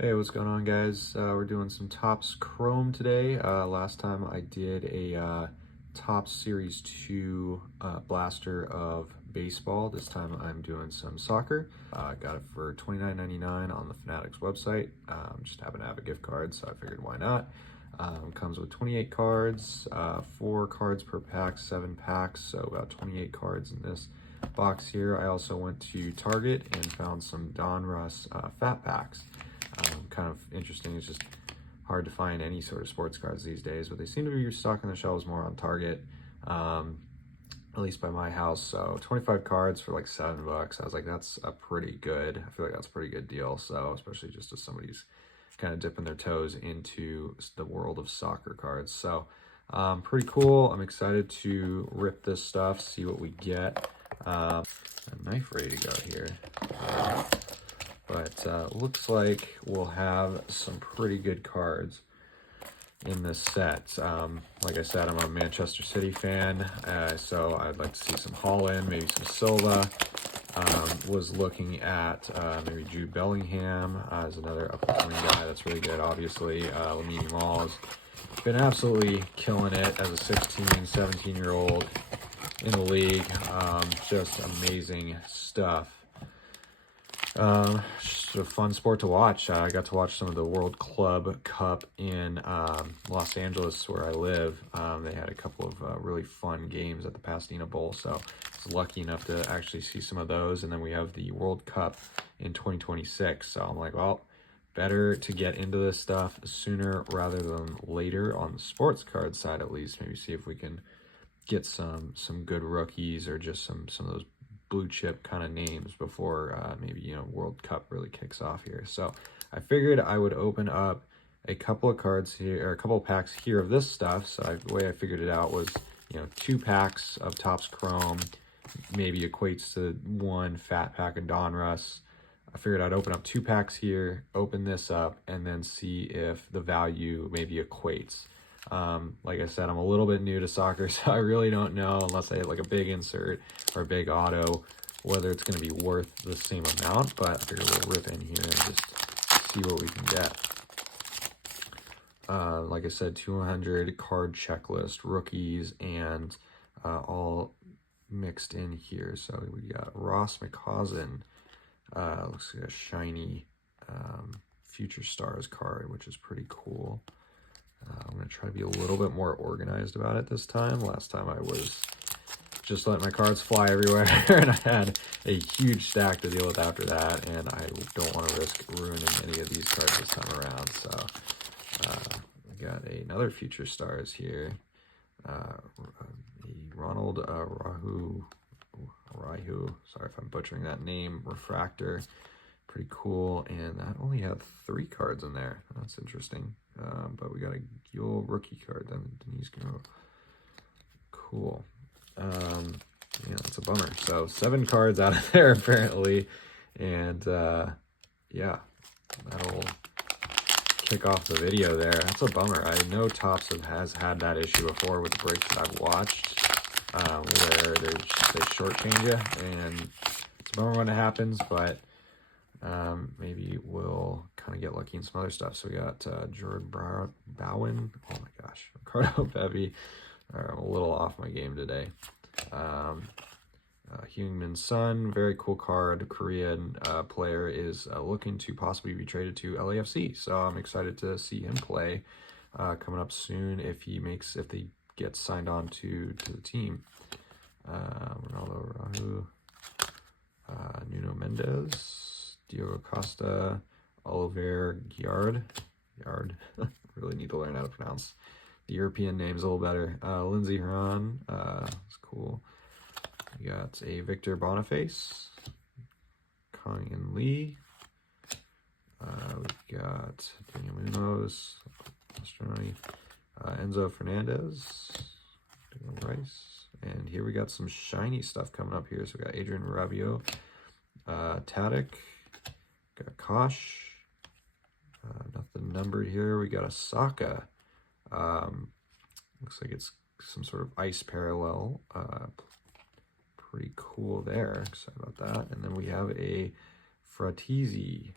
Hey, what's going on, guys? We're doing some Topps Chrome today. Last time I did a Topps Series 2 blaster of baseball. This time I'm doing some soccer. Got it for $29.99 on the Fanatics website. Just happen to have a gift card, so I figured why not. Comes with 28 cards, 4 cards per pack, 7 packs, so about 28 cards in this box here. I also went to Target and found some Donruss fat packs. Kind of interesting. It's just hard to find any sort of sports cards these days, but they seem to be stocking the shelves more on Target, at least by my house. So 25 cards for like $7. I was like, that's a pretty good, I feel like that's a pretty good deal. So especially just as somebody's kind of dipping their toes into the world of soccer cards. So pretty cool. I'm excited to rip this stuff, see what we get. A knife ready to go here. But looks like we'll have some pretty good cards in this set. Like I said, I'm a Manchester City fan, so I'd like to see some Holland, maybe some Silva. Was looking at maybe Jude Bellingham as another up-and-coming guy that's really good, obviously. Lamine Yamal's been absolutely killing it as a 16, 17-year-old in the league. Just amazing stuff. Just a fun sport to watch. I got to watch some of the World Club Cup in Los Angeles, where I live. They had a couple of really fun games at the Pasadena Bowl, so I was lucky enough to actually see some of those. And then we have the World Cup in 2026, so I'm like, well, better to get into this stuff sooner rather than later on the sports card side, at least. Maybe see if we can get some good rookies or just some of those blue chip kind of names before maybe World Cup really kicks off here. So I figured I would open up a couple of cards here, or a couple of packs here of this stuff. So the way I figured it out was 2 packs of Topps Chrome maybe equates to 1 fat pack of Donruss. I figured I'd open up 2 packs here, open this up, and then see if the value maybe equates. Like I said, I'm a little bit new to soccer, so I really don't know, unless I hit like a big insert or a big auto, whether it's going to be worth the same amount. But I figure we'll rip in here and just see what we can get. Like I said, 200 card checklist, rookies, and all mixed in here. So we got Ross McCausland. Looks like a shiny Future Stars card, which is pretty cool. I'm going to try to be a little bit more organized about it this time. Last time I was just letting my cards fly everywhere, and I had a huge stack to deal with after that, and I don't want to risk ruining any of these cards this time around. So we got another Future Stars here. Ronald Rahu, sorry if I'm butchering that name, Refractor. Pretty cool, and that only had 3 cards in there. That's interesting. But we got a Yule rookie card, then Denise Guerrero. Cool. Yeah, that's a bummer. So 7 cards out of there apparently, and yeah, that'll kick off the video there. That's a bummer. I know Topps has had that issue before with the breaks that I've watched, where they shortchange you, and it's a bummer when it happens, but maybe we'll kind of get lucky in some other stuff. So we got Jordan Bowen. Oh my gosh, Ricardo Pepi. I'm a little off my game today. Heung-min Son, very cool card. Korean player is looking to possibly be traded to LAFC. So I'm excited to see him play coming up soon if they get signed on to the team. Ronaldo Rahu, Nuno Mendes, Diogo Costa, Oliver Giard. Really need to learn how to pronounce the European names a little better. Lindsey Huron, that's cool. We got a Victor Boniface, Kang In Lee. We got Daniel Munoz, Australia, Enzo Fernandez, Daniel Rice. And here we got some shiny stuff coming up here. So we got Adrian Rabiot, Tadic, got Kosh, nothing numbered here. We got a Saka. Looks like it's some sort of ice parallel. Pretty cool there. Excited about that. And then we have a Fratesi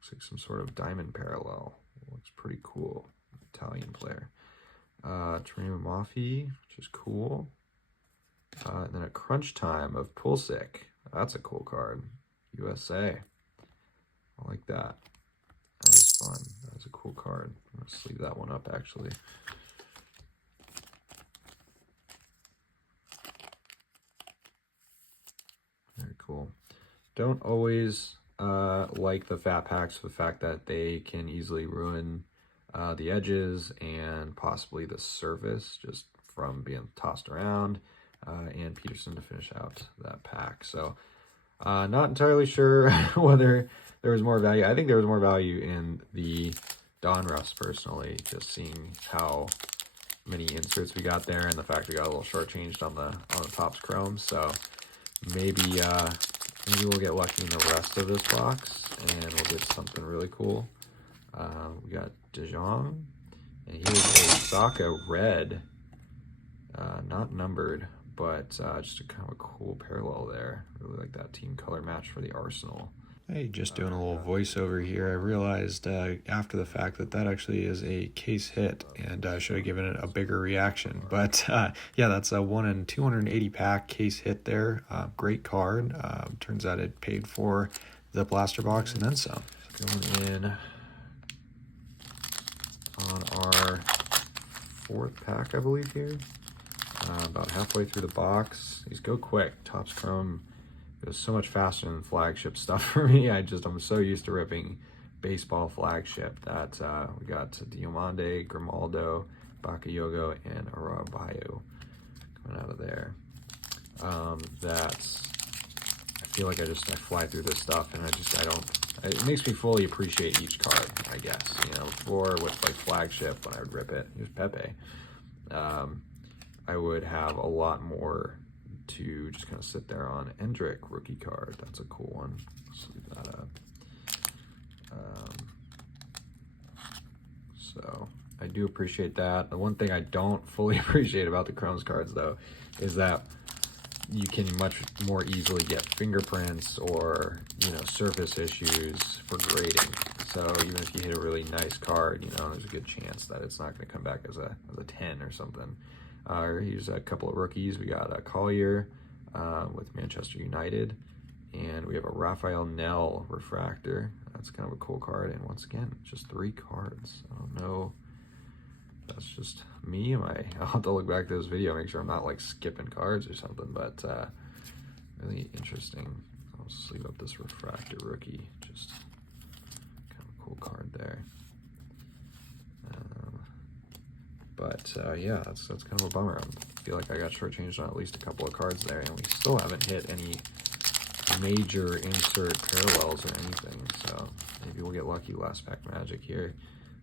Looks like some sort of diamond parallel. Looks pretty cool. Italian player. Terima Mafi, which is cool. And then a Crunch Time of Pulisic. That's a cool card. USA. I like that. That is fun. That was a cool card. I'm going to sleeve that one up, actually. Very cool. Don't always like the fat packs for the fact that they can easily ruin the edges and possibly the surface just from being tossed around. And Peterson to finish out that pack. So not entirely sure whether there was more value. I think there was more value in the Donruss personally, just seeing how many inserts we got there and the fact we got a little shortchanged on the Topps Chrome. So maybe maybe we'll get lucky in the rest of this box and we'll get something really cool. We got De Jong, and here's a Saka red, not numbered, but just a kind of a cool parallel there. Really like that team color match for the Arsenal. Hey, just doing a little voiceover here. I realized after the fact that actually is a case hit, and I should have given it a bigger reaction. But yeah, that's a 1 in 280 pack case hit there. Great card. Turns out it paid for the blaster box and then some. Going in on our 4th pack, I believe here. About halfway through the box. These go quick. Topps Chrome goes so much faster than flagship stuff for me. I'm so used to ripping baseball flagship that we got Diomande, Grimaldo, Bakayoko, and Arabayo coming out of there. I feel like I fly through this stuff and it makes me fully appreciate each card, I guess. You know, before with like flagship, when I would rip it, here's Pepe. I would have a lot more to just kind of sit there on. Endrick rookie card, that's a cool one. Let's leave that up. So I do appreciate that. The one thing I don't fully appreciate about the Chrome's cards though is that you can much more easily get fingerprints or, you know, surface issues for grading. So even if you hit a really nice card, you know, there's a good chance that it's not going to come back as a 10 or something. Here's a couple of rookies. We got a Collier with Manchester United, and we have a Raphael Nell refractor. That's kind of a cool card. And once again, just 3 cards. I don't know. That's just me. I'll have to look back to this video, make sure I'm not like skipping cards or something. But really interesting. I'll sleeve up this refractor rookie. Just kind of a cool card there. Yeah, that's kind of a bummer. I feel like I got shortchanged on at least a couple of cards there, and we still haven't hit any major insert parallels or anything. So maybe we'll get lucky last pack magic here.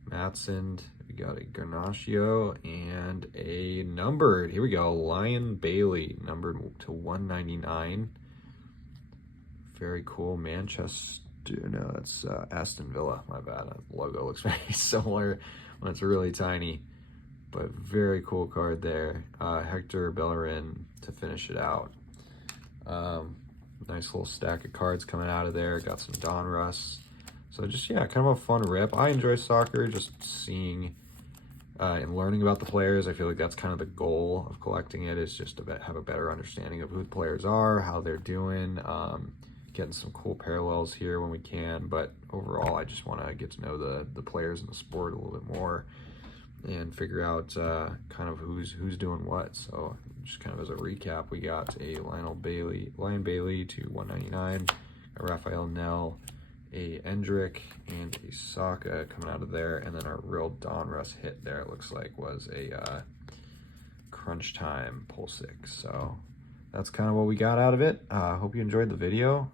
Matson, we got a Garnacio and a numbered. Here we go, Lion Bailey, numbered to 199. Very cool. Manchester. No, that's Aston Villa. My bad. The logo looks very similar when it's really tiny. But very cool card there. Hector Bellerin to finish it out. Nice little stack of cards coming out of there. Got some Donruss. So just, yeah, kind of a fun rip. I enjoy soccer, just seeing and learning about the players. I feel like that's kind of the goal of collecting it, is just to have a better understanding of who the players are, how they're doing, getting some cool parallels here when we can. But overall, I just want to get to know the players in the sport a little bit more and figure out kind of who's doing what. So just kind of as a recap, we got a Lion Bailey to 199, a Raphael Nell, a Endrick, and a Saka coming out of there. And then our real Donruss hit there, it looks like, was a Crunch Time Pulisic. So that's kind of what we got out of it. Hope you enjoyed the video.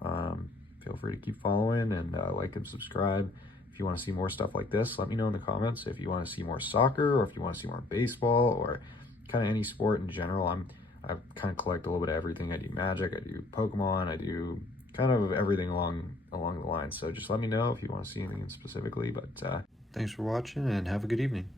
Feel free to keep following and like and subscribe. If you want to see more stuff like this, let me know in the comments. If you want to see more soccer, or if you want to see more baseball, or kind of any sport in general, I kind of collect a little bit of everything. I do Magic, I do Pokemon, I do kind of everything along the line. So just let me know if you want to see anything specifically. But thanks for watching and have a good evening.